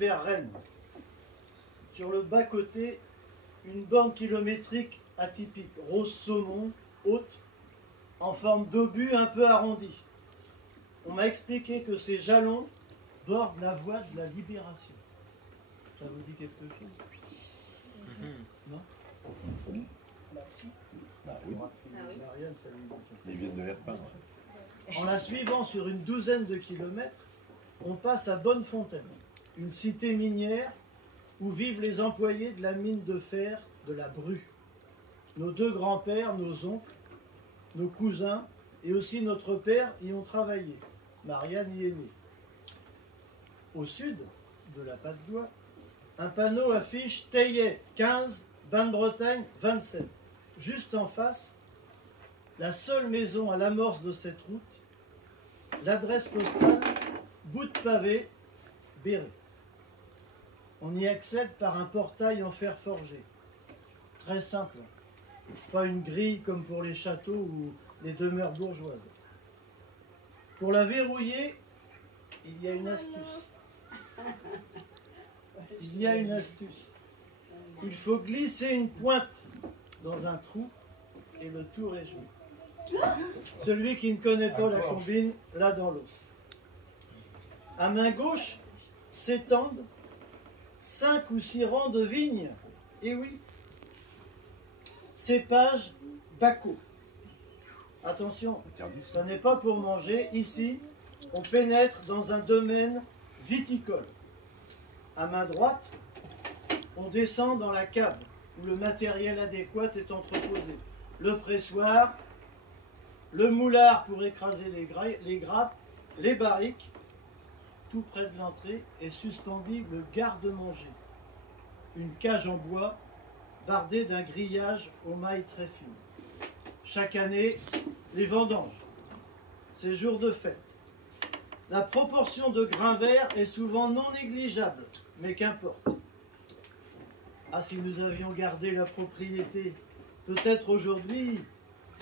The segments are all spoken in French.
vers Rennes. Sur le bas-côté, une borne kilométrique atypique, rose saumon, haute, en forme d'obus un peu arrondi. On m'a expliqué que ces jalons bordent la voie de la libération. Ça vous dit quelque chose? Non? Merci. Bah oui. Marianne, ça lui dit quelque chose. Ils viennent de les repeindre. En la suivant sur une douzaine de kilomètres, on passe à Bonnefontaine, une cité minière où vivent les employés de la mine de fer de la Bru. Nos deux grands-pères, nos oncles, nos cousins et aussi notre père y ont travaillé. Marianne y est née. Au sud de la Patte d'Oie, un panneau affiche Teillet 15, Bain-de-Bretagne 27. Juste en face, la seule maison à l'amorce de cette route, l'adresse postale, bout de pavé, Béret. On y accède par un portail en fer forgé. Très simple. Pas une grille comme pour les châteaux ou les demeures bourgeoises. Pour la verrouiller, il y a une astuce. Il y a une astuce. Il faut glisser une pointe dans un trou et le tour est joué. Celui qui ne connaît pas la combine l'a dans l'os. À main gauche s'étendent 5 ou 6 rangs de vignes. Et oui, cépage Baco. Attention, ça n'est pas pour manger. Ici, on pénètre dans un domaine viticole. À main droite, on descend dans la cave où le matériel adéquat est entreposé. Le pressoir, le moulard pour écraser les grappes, les barriques. Tout près de l'entrée est suspendu le garde-manger. Une cage en bois bardée d'un grillage aux mailles très fines. Chaque année, les vendanges, ces jours de fête. La proportion de grains verts est souvent non négligeable, mais qu'importe. Ah, si nous avions gardé la propriété, peut-être aujourd'hui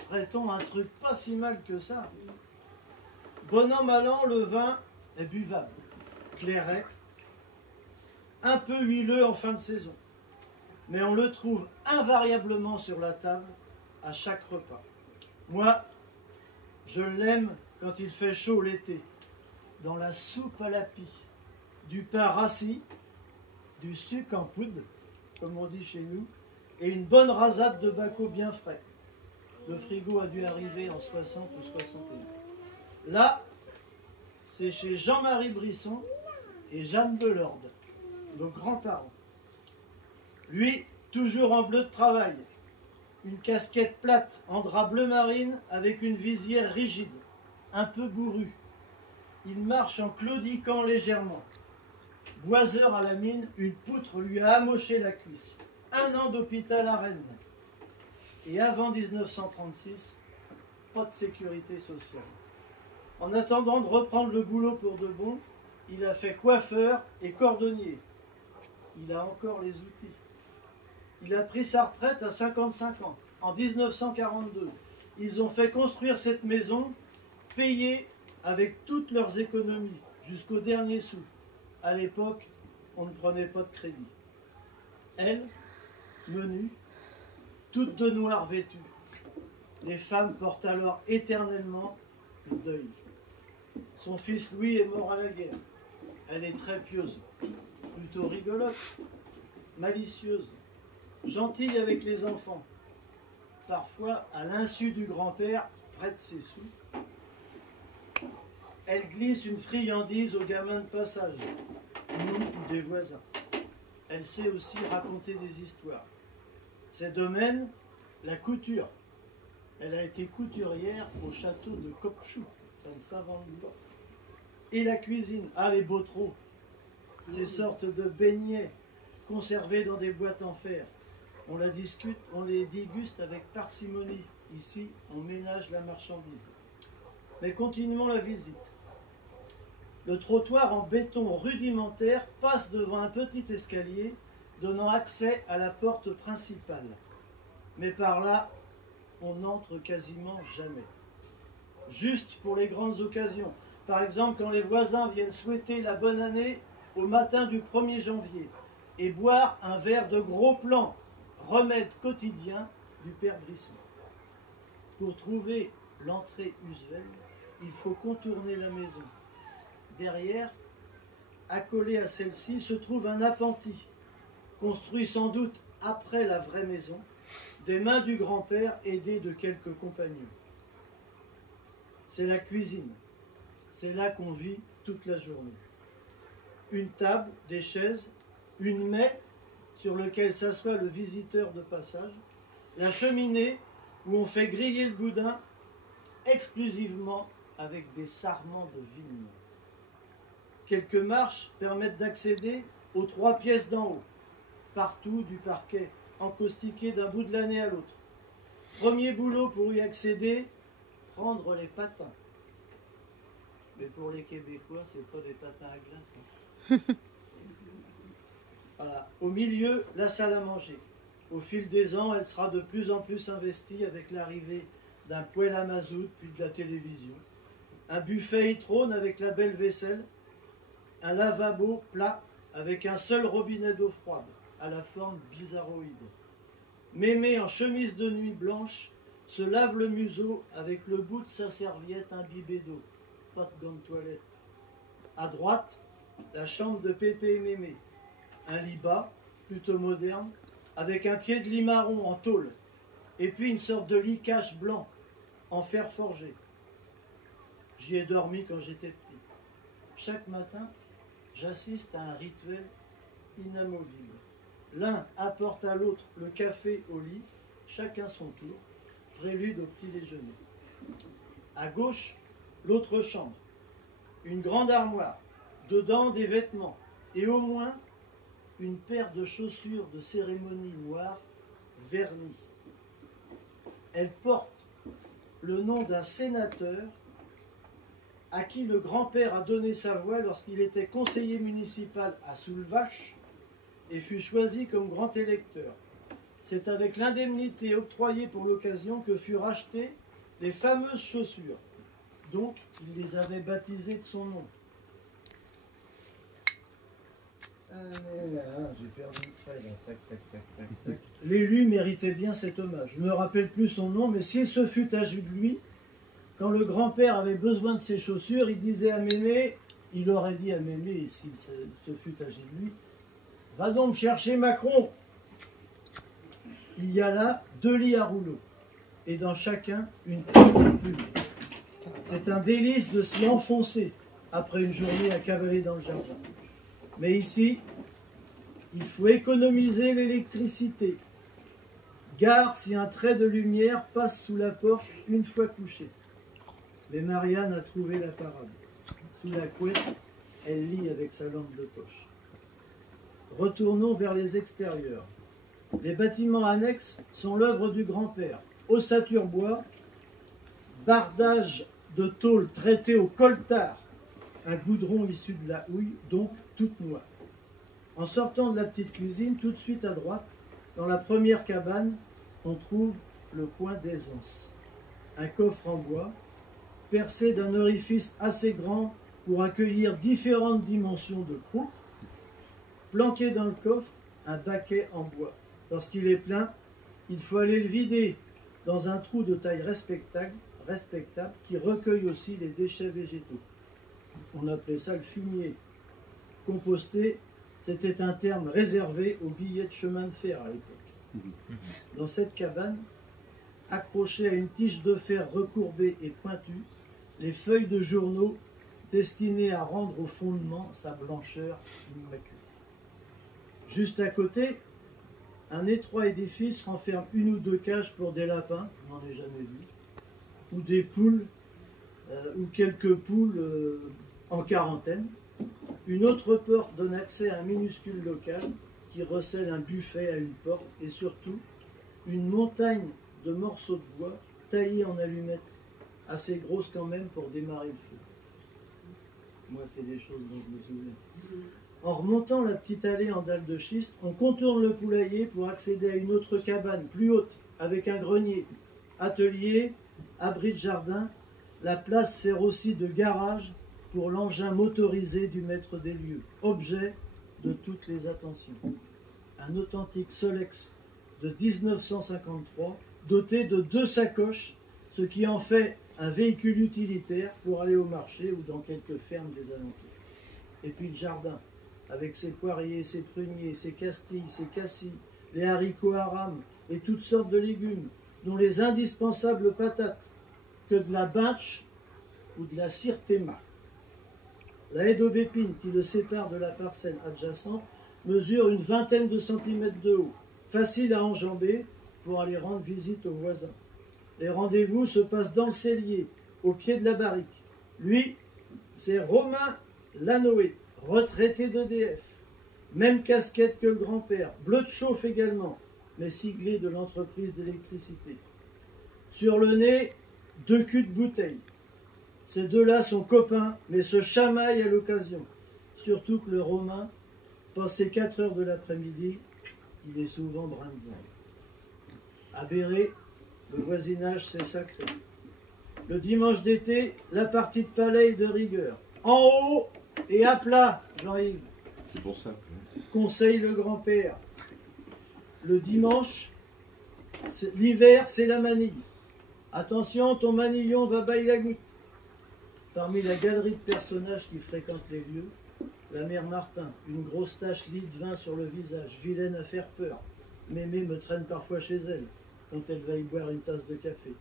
ferait-on un truc pas si mal que ça. Bon an, mal an, le vin est buvable, clairet, un peu huileux en fin de saison, mais on le trouve invariablement sur la table à chaque repas. Moi, je l'aime quand il fait chaud l'été, dans la soupe à la pie, du pain rassis, du sucre en poudre, comme on dit chez nous, et une bonne rasade de Baco bien frais. Le frigo a dû arriver en 60 ou 61. Là, c'est chez Jean-Marie Brisson et Jeanne Delorde, nos grands-parents. Lui, toujours en bleu de travail, une casquette plate en drap bleu marine avec une visière rigide, un peu bourrue. Il marche en claudiquant légèrement. Boiseur à la mine, une poutre lui a amoché la cuisse. 1 an d'hôpital à Rennes. Et avant 1936, pas de sécurité sociale. En attendant de reprendre le boulot pour de bon, il a fait coiffeur et cordonnier. Il a encore les outils. Il a pris sa retraite à 55 ans, en 1942. Ils ont fait construire cette maison, payée avec toutes leurs économies, jusqu'au dernier sou. À l'époque, on ne prenait pas de crédit. Elle, menue, toute de noir vêtue. Les femmes portent alors éternellement le deuil. Son fils Louis est mort à la guerre. Elle est très pieuse, plutôt rigolote, malicieuse, gentille avec les enfants. Parfois, à l'insu du grand-père, prête ses sous. Elle glisse une friandise aux gamins de passage, nous ou des voisins. Elle sait aussi raconter des histoires. Ses domaines, la couture. Elle a été couturière au château de Copchou, dans le Savant-Blanc. Et la cuisine, ah les botreaux, ces sortes de beignets conservés dans des boîtes en fer. On les déguste avec parcimonie. Ici, on ménage la marchandise. Mais continuons la visite. Le trottoir en béton rudimentaire passe devant un petit escalier donnant accès à la porte principale. Mais par là, on n'entre quasiment jamais. Juste pour les grandes occasions. Par exemple, quand les voisins viennent souhaiter la bonne année au matin du 1er janvier et boire un verre de gros plan, remède quotidien du père Brissement. Pour trouver l'entrée usuelle, il faut contourner la maison. Derrière, accolé à celle-ci, se trouve un appentis, construit sans doute après la vraie maison, des mains du grand-père aidé de quelques compagnons. C'est la cuisine. C'est là qu'on vit toute la journée. Une table, des chaises, une maie sur laquelle s'assoit le visiteur de passage, la cheminée où on fait griller le boudin exclusivement avec des sarments de vigne. Quelques marches permettent d'accéder aux 3 pièces d'en haut, partout du parquet, encaustiqué d'un bout de l'année à l'autre. Premier boulot pour y accéder, prendre les patins. Mais pour les Québécois, c'est pas des patins à glace. Hein. Voilà. Au milieu, la salle à manger. Au fil des ans, elle sera de plus en plus investie avec l'arrivée d'un poêle à mazout, puis de la télévision. Un buffet y trône avec la belle vaisselle, un lavabo plat avec un seul robinet d'eau froide, à la forme bizarroïde. Mémé en chemise de nuit blanche se lave le museau avec le bout de sa serviette imbibée d'eau. Pas de gants de toilette. À droite, la chambre de Pépé et Mémé. Un lit bas, plutôt moderne, avec un pied de lit marron en tôle, et puis une sorte de lit cache blanc, en fer forgé. J'y ai dormi quand j'étais petit. Chaque matin, j'assiste à un rituel inamovible. L'un apporte à l'autre le café au lit, chacun son tour, prélude au petit déjeuner. À gauche, l'autre chambre, une grande armoire, dedans des vêtements, et au moins une paire de chaussures de cérémonie noires vernies. Elle porte le nom d'un sénateur à qui le grand-père a donné sa voix lorsqu'il était conseiller municipal à Soulvache et fut choisi comme grand électeur. C'est avec l'indemnité octroyée pour l'occasion que furent achetées les fameuses chaussures. Donc, il les avait baptisées de son nom. J'ai perdu le trait, là. Tac, tac, tac, tac, tac. L'élu méritait bien cet hommage. Je ne me rappelle plus son nom, mais si ce fut agi de lui, quand le grand-père avait besoin de ses chaussures, il disait à Mémé, il aurait dit à Mémé, si ce fut agi de lui, va donc me chercher Macron. Il y a là 2 lits à rouleaux, et dans chacun une petite plume. C'est un délice de s'y enfoncer après une journée à cavaler dans le jardin. Mais ici, il faut économiser l'électricité. Gare si un trait de lumière passe sous la porte une fois couché. Mais Marianne a trouvé la parade. Sous la couette, elle lit avec sa lampe de poche. Retournons vers les extérieurs. Les bâtiments annexes sont l'œuvre du grand-père. Ossature bois, bardage de tôle traité au coltard, un goudron issu de la houille, donc toute noire. En sortant de la petite cuisine, tout de suite à droite, dans la première cabane, on trouve le coin d'aisance. Un coffre en bois, percé d'un orifice assez grand pour accueillir différentes dimensions de croupe. Planqué dans le coffre, un baquet en bois. Lorsqu'il est plein, il faut aller le vider dans un trou de taille respectable qui recueille aussi les déchets végétaux. On appelait ça le fumier. Composter, c'était un terme réservé aux billets de chemin de fer à l'époque. Dans cette cabane, accrochées à une tige de fer recourbée et pointue, les feuilles de journaux destinées à rendre au fondement sa blancheur immaculée. Juste à côté, un étroit édifice renferme 1 ou 2 cages pour des lapins, je n'en ai jamais vu, ou des poules, ou quelques poules en quarantaine. Une autre porte donne accès à un minuscule local qui recèle un buffet à une porte et surtout une montagne de morceaux de bois taillés en allumettes, assez grosses quand même pour démarrer le feu. Moi, c'est des choses dont je me souviens. En remontant la petite allée en dalle de schiste, on contourne le poulailler pour accéder à une autre cabane plus haute avec un grenier, atelier, abri de jardin. La place sert aussi de garage pour l'engin motorisé du maître des lieux, objet de toutes les attentions. Un authentique Solex de 1953, doté de 2 sacoches, ce qui en fait un véhicule utilitaire pour aller au marché ou dans quelques fermes des alentours. Et puis le jardin, avec ses poiriers, ses pruniers, ses castilles, ses cassis, les haricots à rames et toutes sortes de légumes, dont les indispensables patates, que de la binche ou de la sirtema. La haie d'aubépine qui le sépare de la parcelle adjacente mesure une vingtaine de centimètres de haut, facile à enjamber pour aller rendre visite aux voisins. Les rendez-vous se passent dans le cellier, au pied de la barrique. Lui, c'est Romain Lanoé, retraité d'EDF. Même casquette que le grand-père, bleu de chauffe également, mais siglé de l'entreprise d'électricité. Sur le nez, 2 culs de bouteille. Ces deux-là sont copains, mais se chamaillent à l'occasion. Surtout que le Romain, passé 4 heures de l'après-midi, il est souvent brinzin. À Béret, le voisinage, c'est sacré. Le dimanche d'été, la partie de palais est de rigueur. En haut et à plat, Jean-Yves. C'est pour ça. Conseille le grand-père. Le dimanche, l'hiver, c'est la manille. Attention, ton manillon va bailler la goutte. Parmi la galerie de personnages qui fréquentent les lieux, la mère Martin, une grosse tache lit de vin sur le visage, vilaine à faire peur. Mémé me traîne parfois chez elle, quand elle va y boire une tasse de café.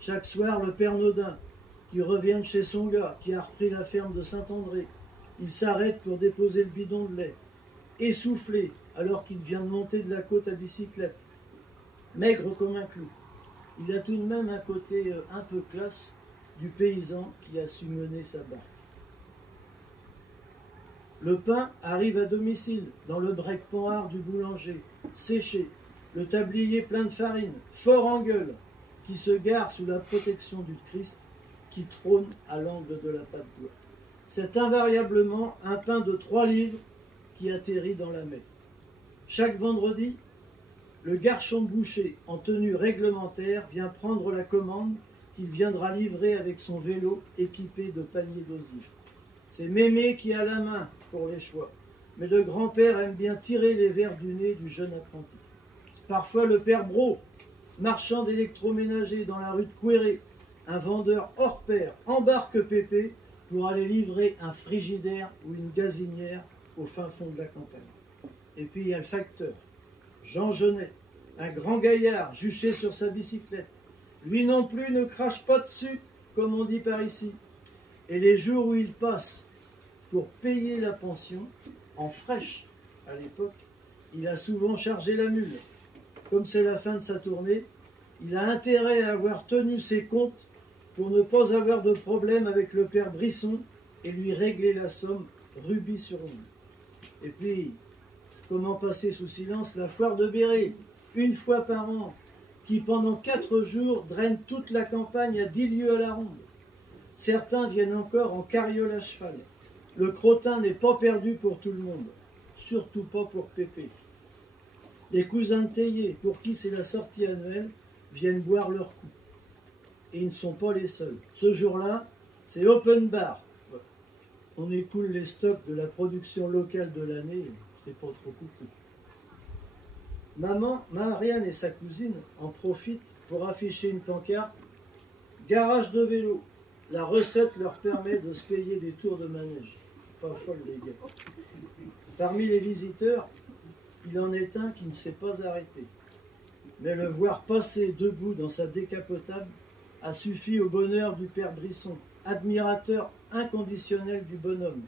Chaque soir, le père Naudin, qui revient de chez son gars, qui a repris la ferme de Saint-André. Il s'arrête pour déposer le bidon de lait, essoufflé, alors qu'il vient de monter de la côte à bicyclette. Maigre comme un clou. Il a tout de même un côté un peu classe du paysan qui a su mener sa barque. Le pain arrive à domicile, dans le brec-panhard du boulanger, séché, le tablier plein de farine, fort en gueule, qui se gare sous la protection du Christ, qui trône à l'angle de la pâte bois. C'est invariablement un pain de 3 livres qui atterrit dans la mai. Chaque vendredi, le garçon de boucher, en tenue réglementaire, vient prendre la commande qu'il viendra livrer avec son vélo équipé de paniers d'osives. C'est Mémé qui a la main pour les choix, mais le grand-père aime bien tirer les vers du nez du jeune apprenti. Parfois le père Bro, marchand d'électroménager dans la rue de Couéré, un vendeur hors pair, embarque Pépé pour aller livrer un frigidaire ou une gazinière au fin fond de la campagne. Et puis il y a le facteur, Jean Genet, un grand gaillard juché sur sa bicyclette. Lui non plus ne crache pas dessus, comme on dit par ici. Et les jours où il passe pour payer la pension, en fraîche à l'époque, il a souvent chargé la mule. Comme c'est la fin de sa tournée, il a intérêt à avoir tenu ses comptes pour ne pas avoir de problème avec le père Brisson et lui régler la somme rubis sur ongle. Et puis, comment passer sous silence la foire de Béret, 1 fois par an, qui pendant 4 jours draine toute la campagne à 10 lieues à la ronde. Certains viennent encore en carriole à cheval. Le crottin n'est pas perdu pour tout le monde, surtout pas pour Pépé. Les cousins de Théier, pour qui c'est la sortie annuelle, viennent boire leur coup. Et ils ne sont pas les seuls. Ce jour-là, c'est open bar. On écoule les stocks de la production locale de l'année, c'est pas trop coûteux. Maman, Marianne et sa cousine en profitent pour afficher une pancarte. Garage de vélo. La recette leur permet de se payer des tours de manège. Pas folle les gars. Parmi les visiteurs, il en est un qui ne s'est pas arrêté. Mais le voir passer debout dans sa décapotable a suffi au bonheur du père Brisson, admirateur inconditionnel du bonhomme.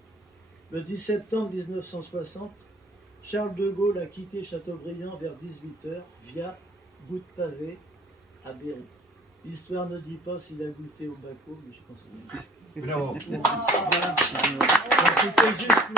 Le 10 septembre 1960, Charles de Gaulle a quitté Châteaubriand vers 18h via bout de pavé à Béret. L'histoire ne dit pas s'il a goûté au Baco, mais je pense que... Bravo. Voilà. C'était juste